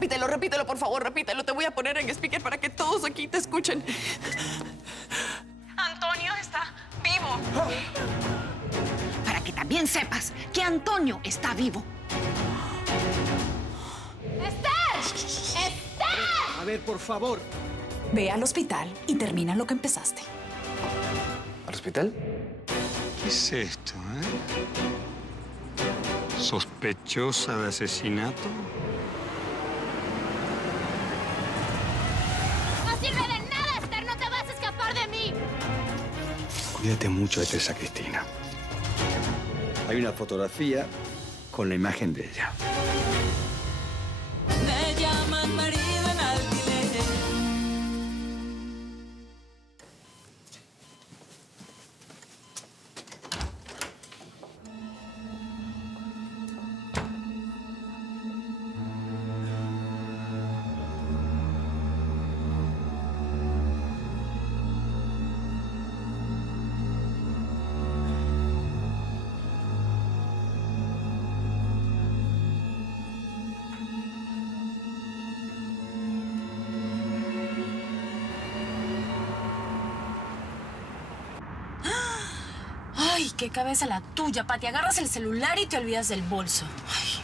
repítelo, por favor, repítelo. Te voy a poner en speaker para que todos aquí te escuchen. Antonio está vivo. Para que también sepas que Antonio está vivo. ¡Esther! ¡Esther! A ver, por favor. Ve al hospital y termina lo que empezaste. ¿Al hospital? ¿Qué es esto, ¿Sospechosa de asesinato? ¡No sirve de nada, Esther! ¡No te vas a escapar de mí! Cuídate mucho de Teresa Cristina. Hay una fotografía con la imagen de ella. Me llaman marido en alquiler. Ay, qué cabeza la tuya, Pati. Agarras el celular y te olvidas del bolso. Ay.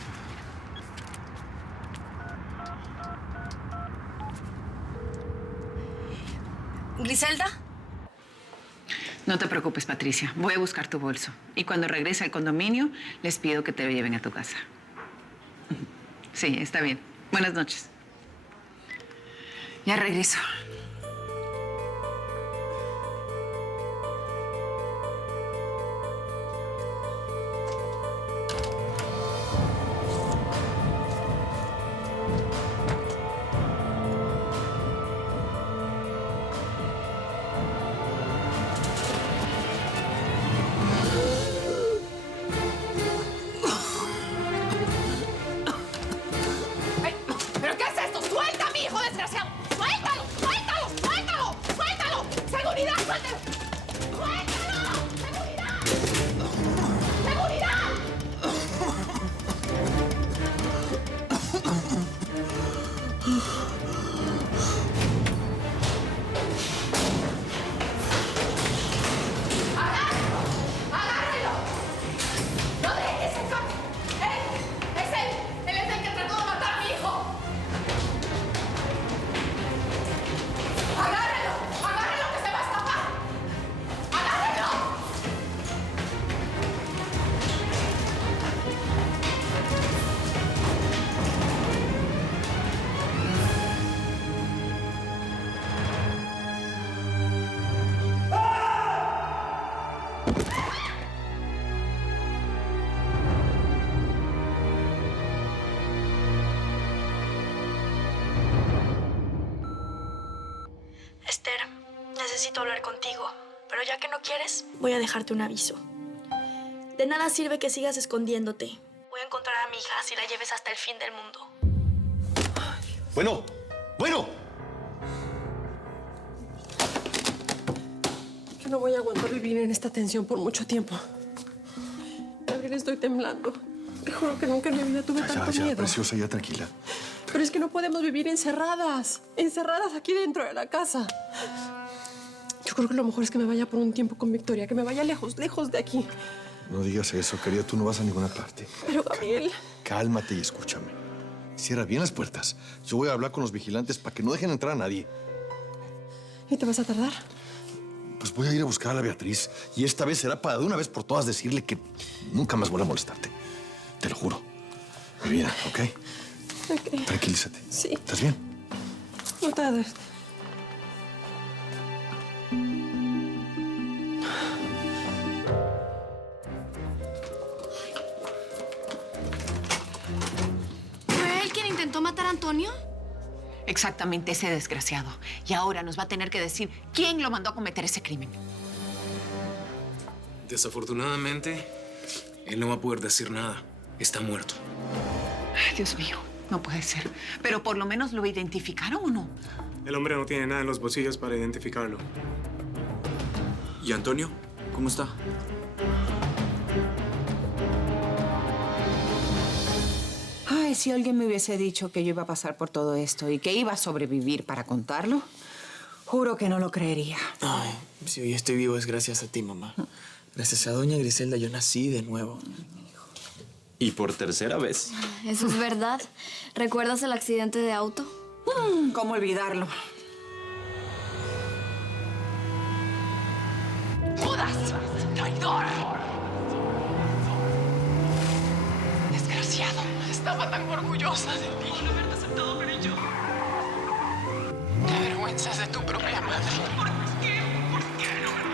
¿Griselda? No te preocupes, Patricia. Voy a buscar tu bolso. Y cuando regrese al condominio, les pido que te lleven a tu casa. Sí, está bien. Buenas noches. Ya regreso. ¿Pero qué es esto? ¡Suelta a mi hijo, desgraciado! ¡Suéltalo! ¡Suéltalo! ¡Suéltalo! ¡Suéltalo! ¡Seguridad! ¡Suéltalo! ¡Suéltalo! ¡Seguridad! ¡Seguridad! ¡Agárrelo! ¡No dejes eso! ¡Él! ¡Es él! ¡Él es el que trató de matar a mi hijo! ¡Agárrelo! ¡Agárrelo que se va a escapar! ¡Agárrelo! Esther, necesito hablar contigo, pero ya que no quieres, voy a dejarte un aviso. De nada sirve que sigas escondiéndote. Voy a encontrar a mi hija si la lleves hasta el fin del mundo. Bueno, bueno. Yo no voy a aguantar vivir en esta tensión por mucho tiempo. Gabriel, estoy temblando. Te juro que nunca en mi vida tuve tanto miedo. Preciosa, ya tranquila. Pero es que no podemos vivir encerradas aquí dentro de la casa. Yo creo que lo mejor es que me vaya por un tiempo con Victoria, que me vaya lejos, lejos de aquí. No digas eso, querida. Tú no vas a ninguna parte. Pero, Gabriel... Cálmate y escúchame. Cierra bien las puertas. Yo voy a hablar con los vigilantes para que no dejen entrar a nadie. ¿Y te vas a tardar? Pues voy a ir a buscar a la Beatriz. Y esta vez será para de una vez por todas decirle que nunca más vuelva a molestarte. Te lo juro. Mi vida, ¿ok? Ok. Tranquilízate. Sí. ¿Estás bien? No tardes. ¿Fue él quien intentó matar a Antonio? Exactamente, ese desgraciado. Y ahora nos va a tener que decir quién lo mandó a cometer ese crimen. Desafortunadamente, él no va a poder decir nada. Está muerto. Ay, Dios mío, no puede ser. Pero por lo menos lo identificaron, ¿o no? El hombre no tiene nada en los bolsillos para identificarlo. ¿Y Antonio? ¿Cómo está? Ay, si alguien me hubiese dicho que yo iba a pasar por todo esto y que iba a sobrevivir para contarlo, juro que no lo creería. Ay, si hoy estoy vivo es gracias a ti, mamá. Gracias a doña Griselda yo nací de nuevo. Y por tercera vez. Eso es verdad. ¿Recuerdas el accidente de auto? ¿Cómo olvidarlo? ¡Judas! ¡Traidor! Desgraciado. Estaba tan orgullosa de ti. Por haberte aceptado, pero yo... Te avergüenzas de tu propia madre. ¿Por qué? ¿Por qué no?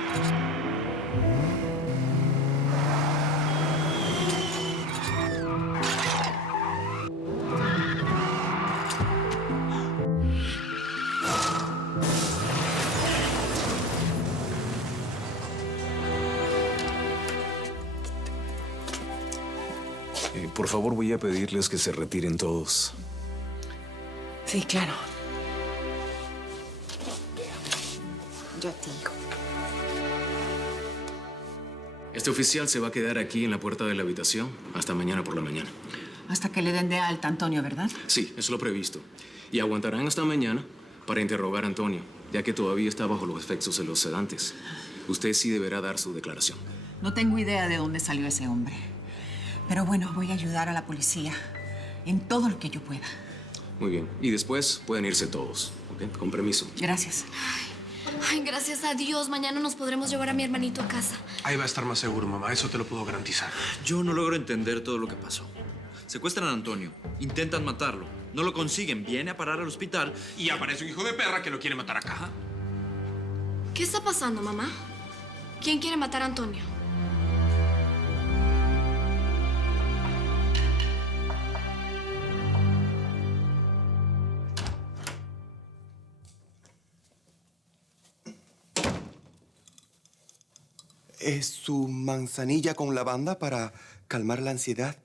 Por favor, voy a pedirles que se retiren todos. Sí, claro. Yo te digo. Este oficial se va a quedar aquí en la puerta de la habitación hasta mañana por la mañana. Hasta que le den de alta a Antonio, ¿verdad? Sí, eso es lo previsto. Y aguantarán hasta mañana para interrogar a Antonio, ya que todavía está bajo los efectos de los sedantes. Usted sí deberá dar su declaración. No tengo idea de dónde salió ese hombre. Pero bueno, voy a ayudar a la policía en todo lo que yo pueda. Muy bien. Y después pueden irse todos, ¿ok? Con permiso. Gracias. Ay, gracias a Dios. Mañana nos podremos llevar a mi hermanito a casa. Ahí va a estar más seguro, mamá. Eso te lo puedo garantizar. Yo no logro entender todo lo que pasó. Secuestran a Antonio, intentan matarlo, no lo consiguen, viene a parar al hospital y aparece un hijo de perra que lo quiere matar acá. ¿Qué está pasando, mamá? ¿Quién quiere matar a Antonio? ¿Es su manzanilla con lavanda para calmar la ansiedad?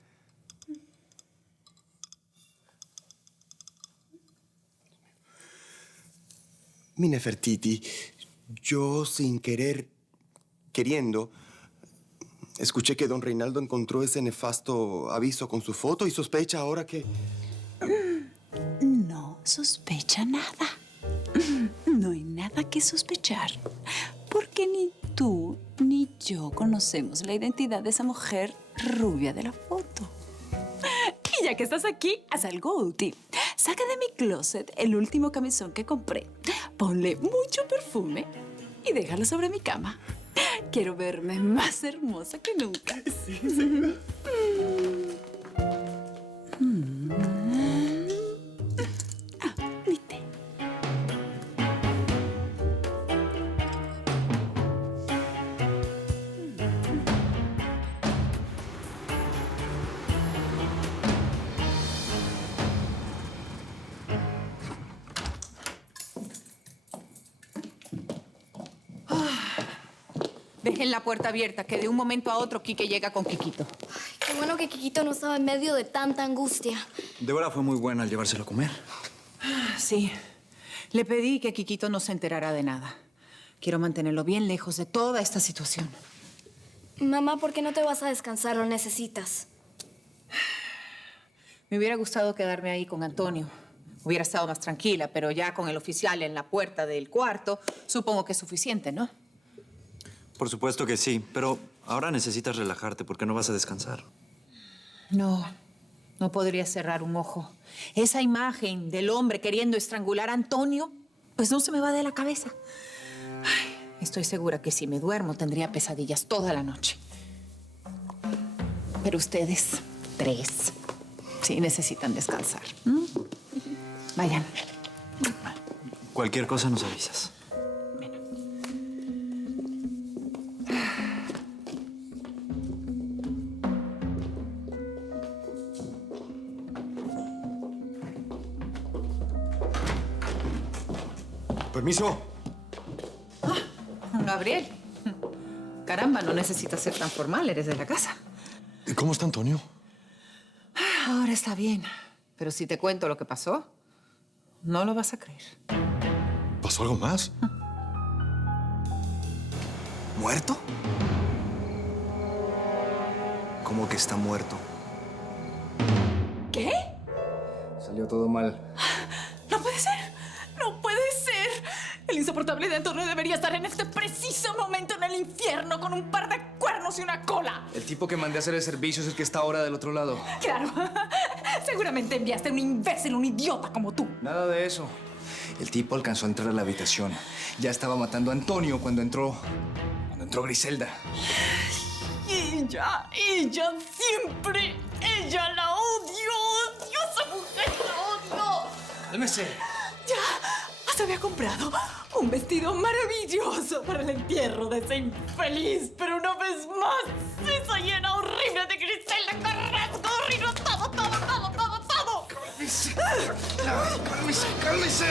Mi Nefertiti, yo sin querer, queriendo, escuché que don Reinaldo encontró ese nefasto aviso con su foto y sospecha ahora que... No sospecha nada. No hay nada que sospechar, porque ni tú ni yo conocemos la identidad de esa mujer rubia de la foto. Y ya que estás aquí, haz algo útil. Saca de mi closet el último camisón que compré. Ponle mucho perfume y déjalo sobre mi cama. Quiero verme más hermosa que nunca. Sí, sí. Mi té. Dejen la puerta abierta, que de un momento a otro Quique llega con Quiquito. Ay, qué bueno que Quiquito no estaba en medio de tanta angustia. Débora fue muy buena al llevárselo a comer. Sí. Le pedí que Quiquito no se enterara de nada. Quiero mantenerlo bien lejos de toda esta situación. Mamá, ¿por qué no te vas a descansar? Lo necesitas. Me hubiera gustado quedarme ahí con Antonio. Hubiera estado más tranquila, pero ya con el oficial en la puerta del cuarto, supongo que es suficiente, ¿no? Por supuesto que sí, pero ahora necesitas relajarte porque no vas a descansar. No, no podría cerrar un ojo. Esa imagen del hombre queriendo estrangular a Antonio, pues no se me va de la cabeza. Ay, estoy segura que si me duermo tendría pesadillas toda la noche. Pero ustedes, 3, sí necesitan descansar. Vayan. Cualquier cosa nos avisas. Permiso. Gabriel. Caramba, no necesitas ser tan formal, eres de la casa. ¿Y cómo está Antonio? Ahora está bien, pero si te cuento lo que pasó, no lo vas a creer. ¿Pasó algo más? ¿Muerto? ¿Cómo que está muerto? ¿Qué? Salió todo mal. ¡No puede ser! ¡No puede ser! El insoportable de Antonio debería estar en este preciso momento en el infierno con un par de cuernos y una cola. El tipo que mandé a hacer el servicio es el que está ahora del otro lado. Claro. Seguramente enviaste a un imbécil, un idiota como tú. Nada de eso. El tipo alcanzó a entrar a la habitación. Ya estaba matando a Antonio cuando entró Griselda. Ella siempre. Ella la odio. Odio a esa mujer, la odio. Cálmese. Ya se había comprado un vestido maravilloso para el entierro de ese infeliz. Pero una vez más, esa llena horrible de Griselda Carrasco. Horrible todo. Cálmese. Cálmese.